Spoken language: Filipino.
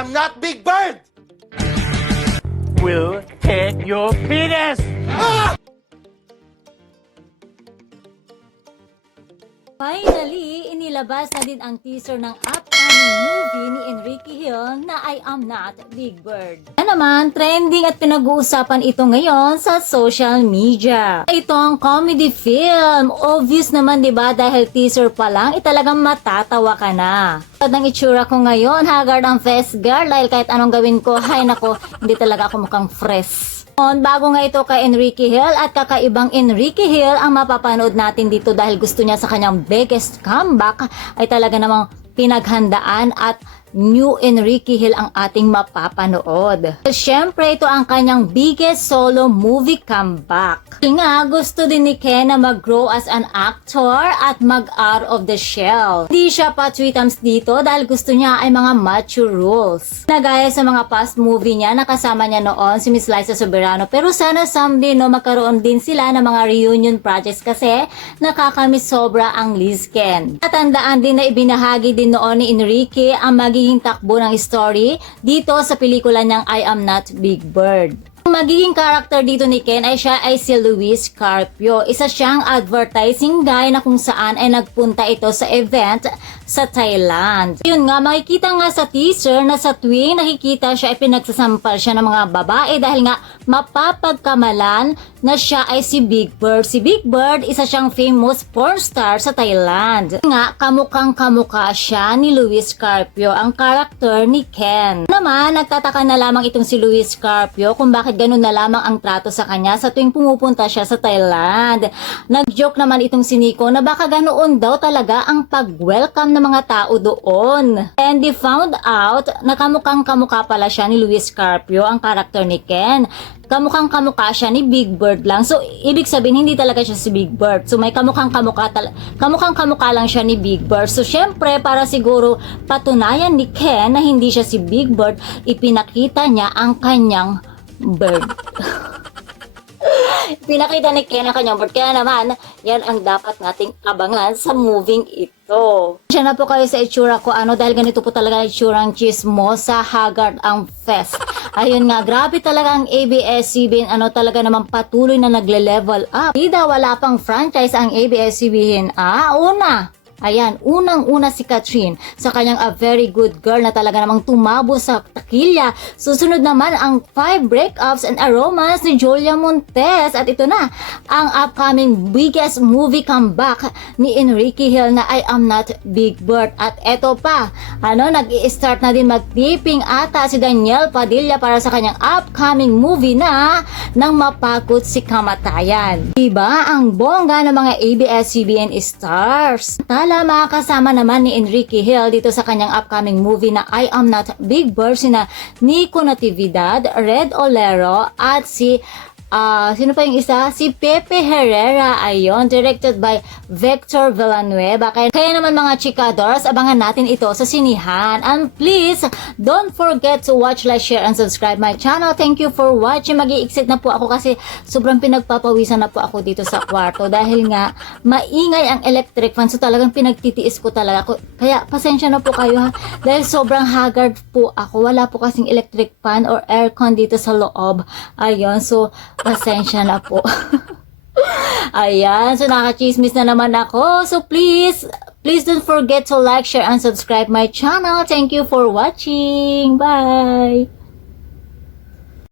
am not Big Bird! Will hit your penis! Finally, inilabas na din ang teaser ng upcoming movie ni Enrique Hill na I Am Not Big Bird. Yan naman, trending at pinag-uusapan ito ngayon sa social media. Ito ang comedy film. Obvious naman, di ba? Dahil teaser pa lang, talagang matatawa ka na. At ang itsura ko ngayon, haggard ang face girl dahil kahit anong gawin ko, hay nako, hindi talaga ako mukhang fresh. Bago nga ito kay Enrique Hill at kakaibang Enrique Hill ang mapapanood natin dito dahil gusto niya sa kanyang biggest comeback ay talaga namang pinaghandaan at new Enrique Hill ang ating mapapanood. Siyempre, ito ang kanyang biggest solo movie comeback. Kasi nga, gusto din ni Ken na mag-grow as an actor at mag-out of the shell. Hindi siya pa 3 times dito dahil gusto niya ay mga mature roles. Nagaya sa mga past movie niya, nakasama niya noon si Miss Liza Soberano. Pero sana someday magkaroon din sila ng mga reunion projects kasi nakakamiss sobra ang Liz Ken. At tandaan din na ibinahagi din noon ni Enrique ang magiging takbo ng story dito sa pelikula niyang I Am Not Big Bird. Ang magiging karakter dito ni Ken ay siya ay si Luis Carpio. Isa siyang advertising guy na kung saan ay nagpunta ito sa event sa Thailand. Yun nga, makikita nga sa teaser na sa tuwing nakikita siya ay pinagsasampal siya ng mga babae dahil nga mapapagkamalan na siya ay si Big Bird. Si Big Bird, isa siyang famous porn star sa Thailand. Nga, kamukhang kamukha siya ni Luis Carpio, ang karakter ni Ken. Naman, nagtataka na lamang itong si Luis Carpio kung bakit ganun na lamang ang trato sa kanya sa tuwing pumupunta siya sa Thailand. Nag-joke naman itong si Nico na baka ganoon daw talaga ang pag-welcome ng mga tao doon. And they found out na kamukhang kamukha pala siya ni Luis Carpio, ang karakter ni Ken. Kamukhang kamukha siya ni Big Bird lang. So, ibig sabihin, hindi talaga siya si Big Bird. So, may kamukhang kamukha lang siya ni Big Bird. So, syempre, para siguro patunayan ni Ken na hindi siya si Big Bird, ipinakita niya ang kanyang bird. Pinakita ni Ken ang kanyang bird. Kaya naman, yan ang dapat nating abangan sa moving ito. Siya na po kayo sa itsura ko, dahil ganito po talaga itsurang chismosa, haggard ang fest. Ayun nga, grabe talaga ang ABS-CBN, talaga naman patuloy na nagle-level up. Hindi wala pang franchise ang ABS-CBN. Ayan, unang-una si Catherine sa kanyang A Very Good Girl na talaga namang tumabo sa takilya. Susunod naman ang 5 breakups and a romance ni Julia Montes. At ito na, ang upcoming biggest movie comeback ni Enrique Hill na I Am Not Big Bird. At ito pa, nag-i-start na din mag-taping ata si Daniel Padilla para sa kanyang upcoming movie na Nang Mapagod si Kamatayan. Diba ang bongga ng mga ABS-CBN stars? Makakasama naman ni Enrique Hill dito sa kanyang upcoming movie na I Am Not Big Bird sina Nico Natividad, Red Olero at si sino pa yung isa? Si Pepe Herrera. Ayon, directed by Victor Villanueva. Kaya naman mga chikadors, abangan natin ito sa sinihan. And please, don't forget to watch, like, share, and subscribe my channel. Thank you for watching. Mag-i-exit na po ako kasi sobrang pinagpapawisan na po ako dito sa kwarto dahil nga maingay ang electric fan. So talagang pinagtitiis ko talaga. Kaya pasensya na po kayo ha. Dahil sobrang haggard po ako. Wala po kasing electric fan or aircon dito sa loob. Ayon, so pasensya na po. Ayan, so nakachismis na naman ako. So please don't forget to like, share, and subscribe my channel. Thank you for watching. Bye!